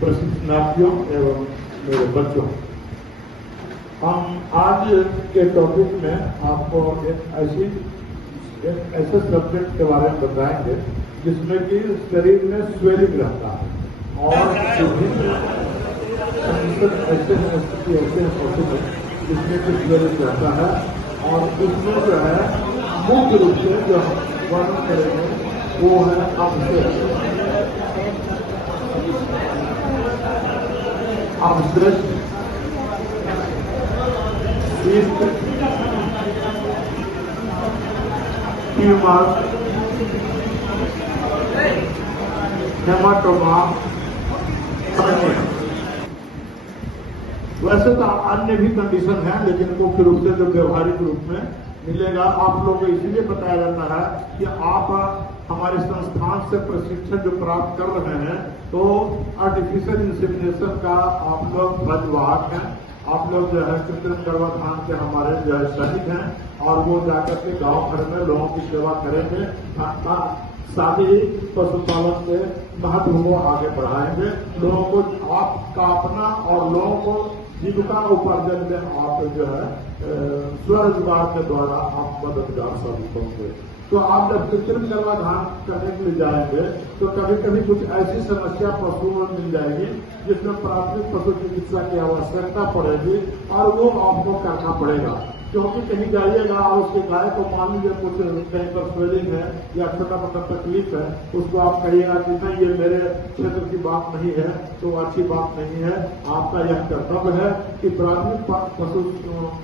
प्रशिक्षणार्थियों एवं मेरे बच्चों, हम आज के टॉपिक में आपको एक ऐसे सब्जेक्ट के बारे में बताएंगे जिसमें कि शरीर में स्वेलिंग रहता है और विभिन्न ऐसे पॉसिबल जिसमें कि स्वेलिंग रहता है और उसमें जो है मुख्य रूप से जो वर्णन करेंगे वो है अपश्रेष्ठ, ट्यूमर, हेमाटोमा। वैसे तो अन्य भी कंडीशन है, लेकिन मुख्य रूप से जो व्यवहारिक रूप में मिलेगा आप लोगों को इसलिए बताया जाता है कि आप हमारे संस्थान से प्रशिक्षण जो प्राप्त कर रहे हैं तो आर्टिफिशियल इंसेमिनेशन का आप लोग ध्वजवाहक हैं, आप लोग जो है कृत्रिम गर्भाधान के हमारे जो है शहीद हैं और वो जाकर के गांव घर में लोगों की सेवा करेंगे, साथ ही पशुपालन के महत्व को आगे बढ़ाएंगे, लोगों को आपका अपना और लोगों को जीविका उपार्जन में आप जो है स्वरोजगार के द्वारा आप मददगार साबित होंगे। तो आप जब कृत्रिम गर्भाधान करने के लिए जाएंगे तो कभी कभी कुछ ऐसी समस्या पशुओं में मिल जाएगी जिसमें प्राथमिक पशु चिकित्सा की आवश्यकता पड़ेगी और वो आपको करना पड़ेगा, क्योंकि कहीं जाइएगा और उसके गाय को मान लीजिए कुछ कहीं पर स्वेलिंग है या छोटा मोटा तकलीफ है, उसको आप कहिएगा कि नहीं ये मेरे क्षेत्र की बात नहीं है तो अच्छी बात नहीं है। आपका यह कर्तव्य है कि प्राथमिक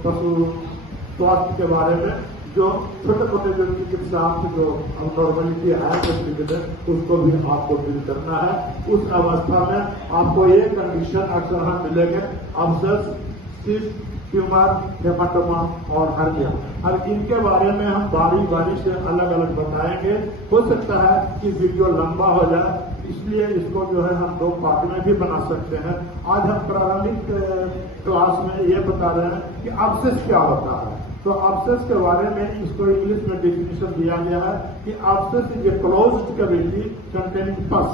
पशु स्वास्थ्य के बारे में जो छोटे छोटे जो चिकित्सा जो नॉर्मलिटी है उसको भी आपको डील करना है। उस अवस्था में आपको ये कंडीशन अक्सर हम मिलेंगे, अब्सेस, सिस्ट, ट्यूमर, हेमाटोमा और हर्निया। और इनके बारे में हम बारी बारी से अलग अलग बताएंगे। हो सकता है कि वीडियो लंबा हो जाए, इसलिए इसको जो है हम 2 पार्ट में भी बना सकते हैं। आज हम प्रारंभिक क्लास में ये बता रहे हैं कि अब्सेस क्या होता है। तो अब्सेस के बारे में इसको इंग्लिश में डेफिनेशन दिया गया है कि obsess is a closed cavity containing पस।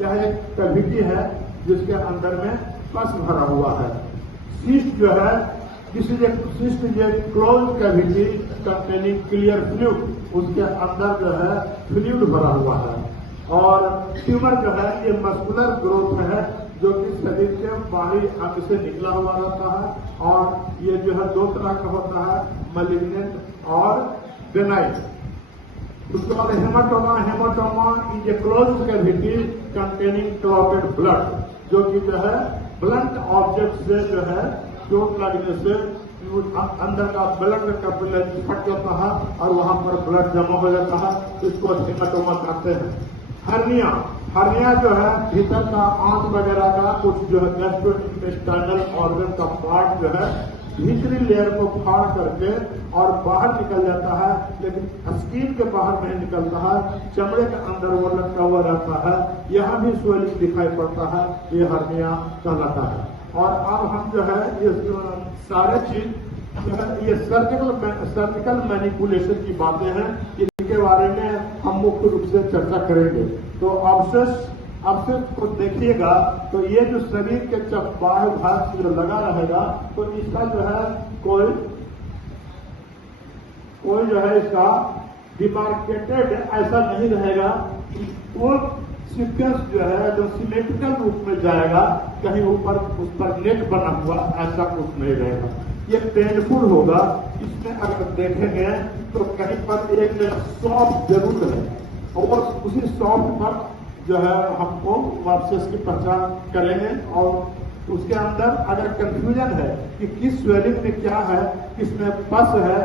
यह एक कैविटी है जिसके अंदर में पस भरा हुआ है। सिस्ट जो है cyst is a closed cavity containing clear fluid, उसके अंदर जो है फ्लूइड भरा हुआ है। और ट्यूमर जो है ये मस्कुलर ग्रोथ है जो कि शरीर के बाहरी अंग से निकला हुआ रहता है और ये जो है 2 तरह का होता है, मैलिग्नेंट और बेनाइन। उसके बाद haematoma is a closed cavity containing clotted blood, जो कि जो है ब्लंट ऑब्जेक्ट से जो है चोट लगने से अंदर का ब्लड का फट जाता है और वहां पर ब्लड जमा हो जाता है, इसको हेमाटोमा कहते हैं। हर्निया जो है भीतर का आंत वगैरह का कुछ जो है गैस्ट्रोइंटेस्टाइनल ऑर्गन का पार्ट जो है भीतरी लेयर को फाड़ करके और बाहर निकल जाता है, लेकिन स्किन के बाहर नहीं निकलता है, चमड़े के अंदर वो लटका हुआ रहता है, यहाँ भी स्वेलिंग दिखाई पड़ता है, ये हर्निया कहलाता है। और अब हम जो है ये सारे चीज जो है ये सर्जिकल मैनिपुलेशन की बातें हैं, इनके बारे में हम मुख्य रूप से चर्चा करेंगे। तो अब्सेस को देखिएगा तो ये जो शरीर के बाह्य भाग जो लगा रहेगा तो इसका जो है कोई जो है इसका डिमार्केटेड ऐसा नहीं रहेगा। वो सीक्वेंस जो है जो सिमेट्रिकल रूप में जाएगा, कहीं ऊपर उस पर नेट बना हुआ ऐसा कुछ नहीं रहेगा। ये पेनफुल होगा, इसमें अगर देखेंगे तो कहीं पर एक सॉफ्ट जरूर है और उसी सॉफ्ट पर जो है हमको अब्सेस की पहचान करेंगे। और उसके अंदर अगर कंफ्यूजन है कि किस स्वेलिंग में क्या है, किसमें पस है,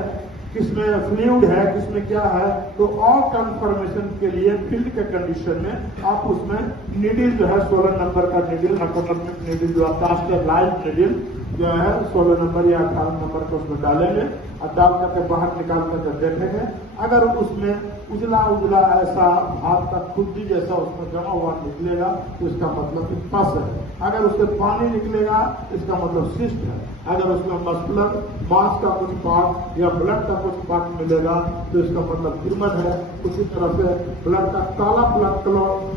किसमें फ्लूइड है, किसमें क्या है, तो और कंफर्मेशन के लिए फील्ड के कंडीशन में आप उसमें नीडल जो है 16 नंबर का नीडल, अकोनॉमिक नीडल जो प्लास्टर लाइट नीडल जो है 16 नंबर या 18 नंबर को उसमें डालेंगे और डाल करके बाहर निकाल करके देखेंगे। अगर उसमें उजला उजला ऐसा भाग का खुद्दी जैसा उसमें जमा हुआ निकलेगा तो इसका मतलब कि पस है। अगर उससे पानी निकलेगा इसका मतलब सिस्ट है। अगर उसमें मस्कुलर मांस का कुछ पार्ट या ब्लड का कुछ पार्ट मिलेगा तो इसका मतलब ट्यूमर है। उसी तरह से ब्लड का काला ब्लड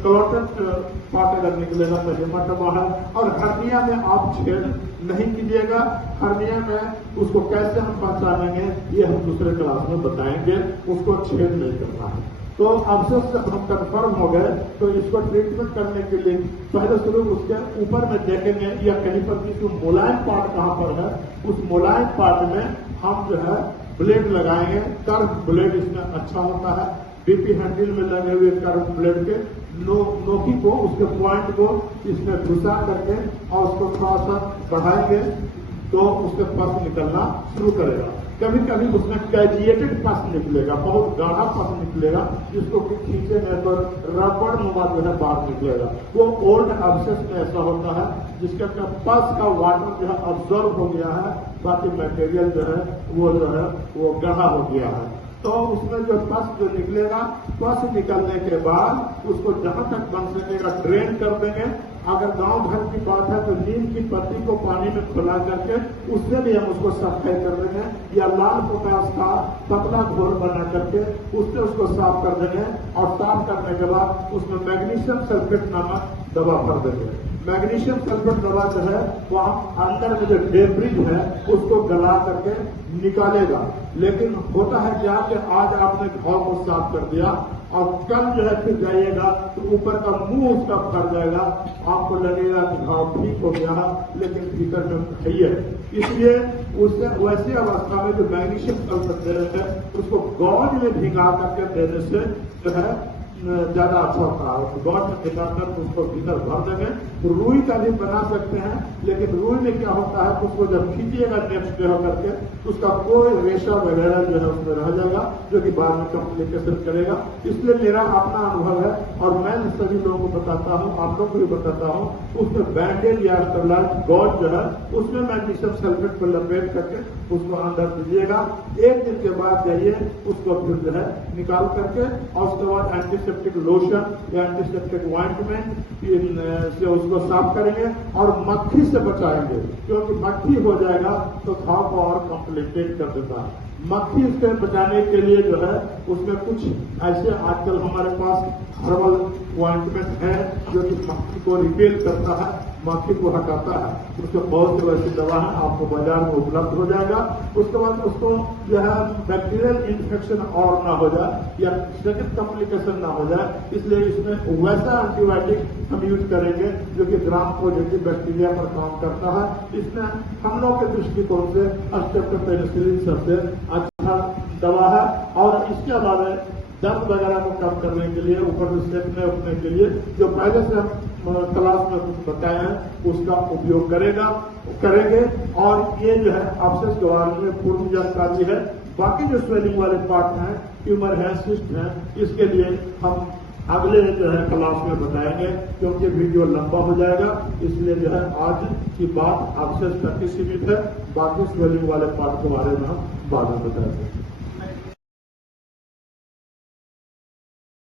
क्लॉटेड पार्ट अगर निकलेगा तो हेमाटोमा है। और हर्निया में आप छेद नहीं कीजिएगा। हर्निया में उसको कैसे हम पहचानेंगे ये हम दूसरे क्लास में बताएंगे, उसको छेद नहीं करना है। तो अवशेष जब हम कंफर्म हो गए तो इसको ट्रीटमेंट करने के लिए पहले शुरू उसके ऊपर में देखेंगे या कहीं पर भी जो मुलायम पार्ट कहाँ पर है, उस मुलायम पार्ट में हम जो है ब्लेड लगाएंगे। कर्व ब्लेड इसमें अच्छा होता है। बीपी हैंडल में लगे हुए कर्व ब्लेड के नोकी को, उसके पॉइंट को इसमें घुसा करके और उसको थोड़ा सा बढ़ाएंगे तो उससे पस निकलना शुरू करेगा। कभी कभी उसमें कैजिएटेड पस निकलेगा, बहुत गाढ़ा पस निकलेगा, जिसको खींचेंगे तो रबड़ नुमा जो है बाहर निकलेगा। वो ओल्ड अब्सेस में ऐसा होता है जिसके अंदर पस का वाटर जो है अब्जॉर्व हो गया है, बाकी मटेरियल जो है वो गाढ़ा हो गया है। तो उसमें जो पस जो निकलेगा, पस निकलने के बाद उसको जहां तक बन सकेगा ड्रेन कर देंगे। अगर गांव घर की बात है तो नीम की पत्ती को पानी में खुला करके उससे भी हम उसको सफाई कर देंगे, या लाल पोटास का पतला घोल बना करके उससे उसको साफ कर देंगे। और साफ करने के बाद उसमें मैग्नीशियम सल्फेट नामक दवा भर देंगे। मैग्नीशियम सल्फेट दवा जो है वो हम अंदर में जो डेब्रिज है उसको गला करके निकालेगा। लेकिन होता है क्या कि आज आपने घाव को साफ कर दिया और कल जो है फिर जाइएगा तो ऊपर का मुंह उसका भर जाएगा, आपको लगेगा कि घाव ठीक हो गया, लेकिन भीतर में है। इसलिए उससे वैसी अवस्था में जो मैग्नीशियम सल्फेट दे रहे हैं उसको गौज में भिगा करके देने से जो है ज्यादा अच्छा होता है। गौज में भिगाकर उसको भीतर भर देंगे। तो रुई का भी बना सकते हैं, लेकिन रुई में क्या होता है उसको जब खींचिएगा नेक्स्ट डे करके उसका कोई रेशा वगैरह जो है उसमें रह जाएगा, जो कि बाद में कॉम्प्लिकेशन करेगा। इसलिए मेरा अपना अनुभव है और मैं सभी लोगों को बताता हूँ, आप लोग को भी बताता हूँ, उसमें बैंडेज या स्टेरलाइज गौज जो है उसमें मैग्नीशियम सल्फेट को लपेट करके उसको अंदर दीजिएगा। एक दिन के बाद जाइए उसको फिर जो है निकाल करके और उसके बाद एंटीसेप्टिक लोशन या एंटीसेप्टिक ऑइंटमेंट से उसको साफ करेंगे और मक्खी से बचाएंगे, क्योंकि मक्खी हो जाएगा तो घाव को और कॉम्प्लिकेट कर देता है। मक्खी से बचाने के लिए जो है उसमें कुछ ऐसे आजकल हमारे पास हर्बल ऑइंटमेंट है जो कि मक्खी को रिपेल करता है, मक्खी को हटाता है। उसके बहुत सी वैसी दवा है, आपको बाजार में उपलब्ध हो जाएगा। उसके बाद उसको जो है बैक्टीरियल इन्फेक्शन और ना हो जाए या सेकंड कॉम्प्लिकेशन ना हो जाए, इसलिए इसमें वैसा एंटीबायोटिक हम यूज करेंगे जो कि ग्राम पॉजिटिव बैक्टीरिया पर काम करता है। इसमें हम लोग के दृष्टिकोण से स्ट्रेप्टोपेनिसिलिन सबसे अच्छा दवा है। और इसके अलावा दर्द वगैरह को कम करने के लिए, ऊपर से सेकने उठने के लिए जो पहले से हम क्लास में कुछ बताए हैं उसका उपयोग करेंगे। और ये जो है अब्सेस के बारे में पूर्ण जानकारी है। बाकी जो स्वेलिंग वाले पार्ट हैं, ट्यूमर है, सिस्ट है, इसके लिए हम अगले जो है क्लास में बताएंगे, क्योंकि वीडियो लंबा हो जाएगा। इसलिए जो है आज की बात अब्सेस तक ही सीमित है। बाकी स्वेलिंग वाले पार्ट के बारे में हम बाद में बताएंगे।